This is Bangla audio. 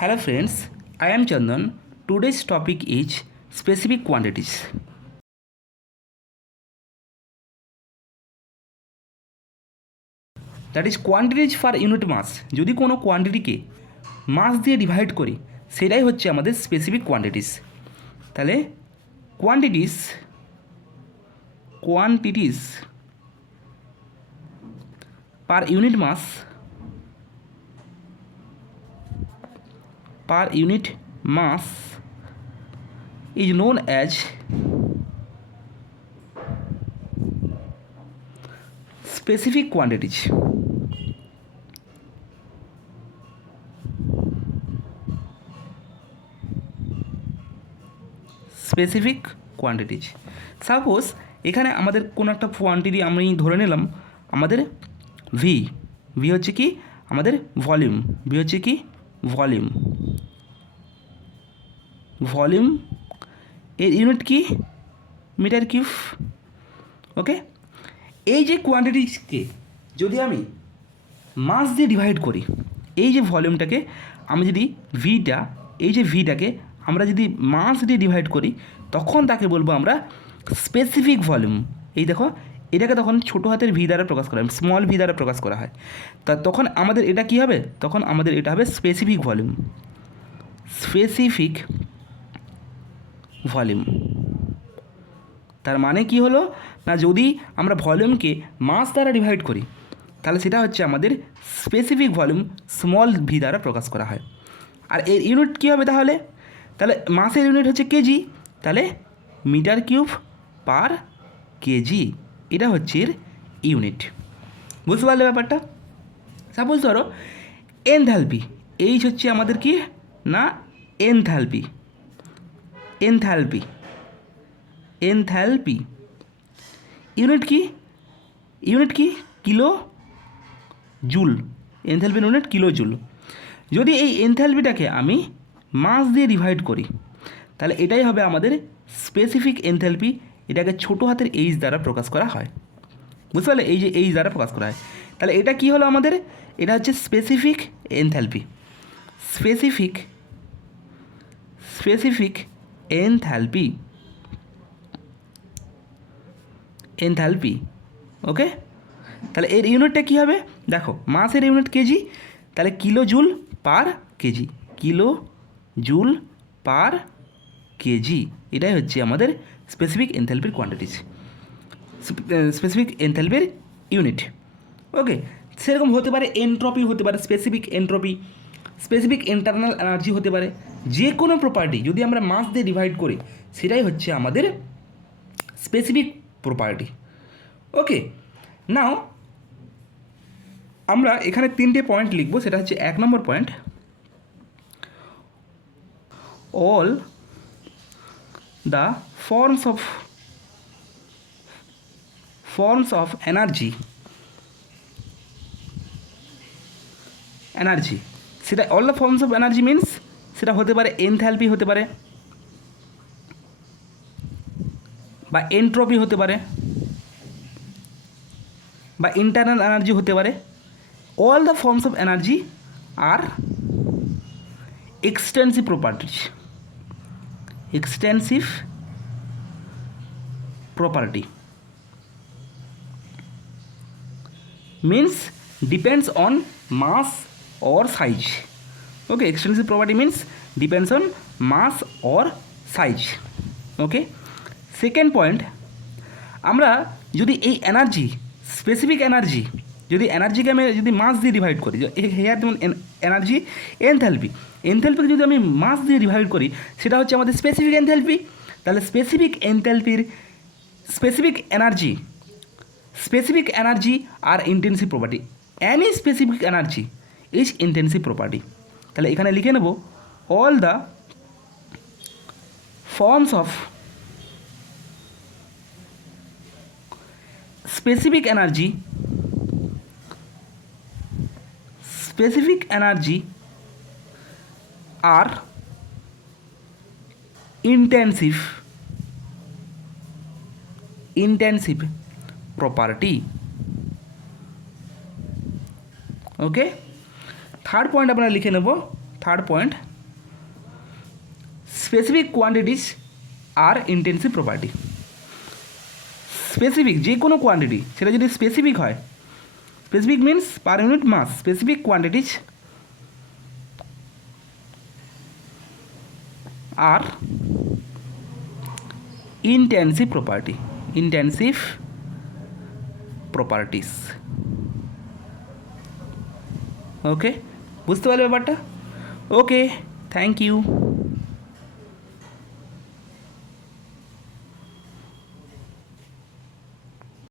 Hello friends, I am Chandan. Today's topic is specific quantities. That is quantities for unit mass. যদি কোনো কোয়ান্টিটিকে মাস দিয়ে ডিভাইড করি সেটাই হচ্ছে আমাদের স্পেসিফিক কোয়ান্টিটিস। তাহলে quantities per unit mass is known as specific quantities. Specific quantities. Suppose এখানে আমাদের কোনো একটা কোয়ান্টিটি আমি ধরে নিলাম আমাদের ভি হচ্ছে কি আমাদের ভলিউম এর ইউনিট কি মিটার কিউব। ওকে, এই যে কোয়ান্টিটিকে যদি আমি মাস দিয়ে ডিভাইড করি, এই যে ভলিউমটাকে আমি যদি ভিটাকে আমরা যদি মাস দিয়ে ডিভাইড করি তখন তাকে বলবো আমরা স্পেসিফিক ভলিউম। এই দেখো এটাকে তখন ছোটো হাতের ভি দ্বারা প্রকাশ করা হয়, স্মল ভি দ্বারা প্রকাশ করা হয়। তখন আমাদের এটা কী হবে, তখন আমাদের এটা হবে স্পেসিফিক ভলিউম। তার মানে কি হলো না, যদি আমরা ভলিউমকে মাস দ্বারা ডিভাইড করি তাহলে সেটা হচ্ছে আমাদের স্পেসিফিক ভলিউম স্মল ভি দ্বারা প্রকাশ করা হয়। আর এর ইউনিট কী হবে তাহলে মাসের ইউনিট হচ্ছে কেজি, তাহলে মিটার কিউব পার কেজি, এটা হচ্ছে এর ইউনিট। বুঝতে পারলে ব্যাপারটা? সাপোজ ধরো এনথালপি, এইচ হচ্ছে আমাদের কি না এনথালপি ইউনিট কি কিলো জুল। এনথালপির ইউনিট কিলো জুল। যদি এই এনথালপিটাকে আমি মাস দিয়ে ডিভাইড করি তাহলে এটাই হবে আমাদের স্পেসিফিক এনথালপি। এটাকে ছোটো হাতের এইচ দ্বারা প্রকাশ করা হয়। বুঝতে পারলে? এই যে এইচ দ্বারা প্রকাশ করা হয়, তাহলে এটা কি হলো আমাদের, এটা হচ্ছে স্পেসিফিক এনথালপি। এনথালপি। ওকে, তাহলে এর ইউনিটটা কী হবে দেখো, মাসের ইউনিট কেজি, তাহলে কিলো জুল পার কেজি, এটাই হচ্ছে আমাদের স্পেসিফিক এনথালপির কোয়ান্টিটিস, স্পেসিফিক এনথালপির ইউনিট। ওকে, সেরকম হতে পারে এনট্রপি হতে পারে, স্পেসিফিক ইন্টারনাল এনার্জি হতে পারে। যে কোনো প্রপার্টি যদি আমরা মাস দিয়ে ডিভাইড করি সেটাই হচ্ছে আমাদের স্পেসিফিক প্রপার্টি। ওকে, নাও আমরা এখানে 3টে পয়েন্ট লিখব। সেটা হচ্ছে 1 number point, all the forms of energy সেটা all the forms of energy means সেটা হতে পারে এনথ্যালপি হতে পারে বা এনট্রপি হতে পারে বা ইন্টারনাল এনার্জি হতে পারে। All the forms of energy আর extensive property means depends on mass or size. Okay, extensive property means depends on mass or size. Okay, second point, আমরা যদি এই এনার্জি স্পেসিফিক এনার্জি যদি এনার্জিকে আমি যদি মাস দিয়ে ডিভাইড করি, হেয়ার যেমন এনার্জি এনথ্যালপিকে যদি আমি মাস দিয়ে ডিভাইড করি সেটা হচ্ছে আমাদের স্পেসিফিক এনথ্যালপি। তাহলে স্পেসিফিক এনার্জি আর intensive property. Any specific energy is intensive property. তাহলে এখানে লিখে নেব all the forms of specific energy আর intensive property. Okay, third point আমরা লিখে নেব থার্ড পয়েন্ট, স্পেসিফিক কোয়ান্টিটিস আর ইন্টেন্সিভ প্রপার্টি। স্পেসিফিক যে কোনো কোয়ান্টিটি সেটা যদি স্পেসিফিক হয়, specific means per unit mass, specific quantities আর intensive property, intensive properties. Okay, বুঝতে পারলে ব্যাপারটা? Okay, thank you.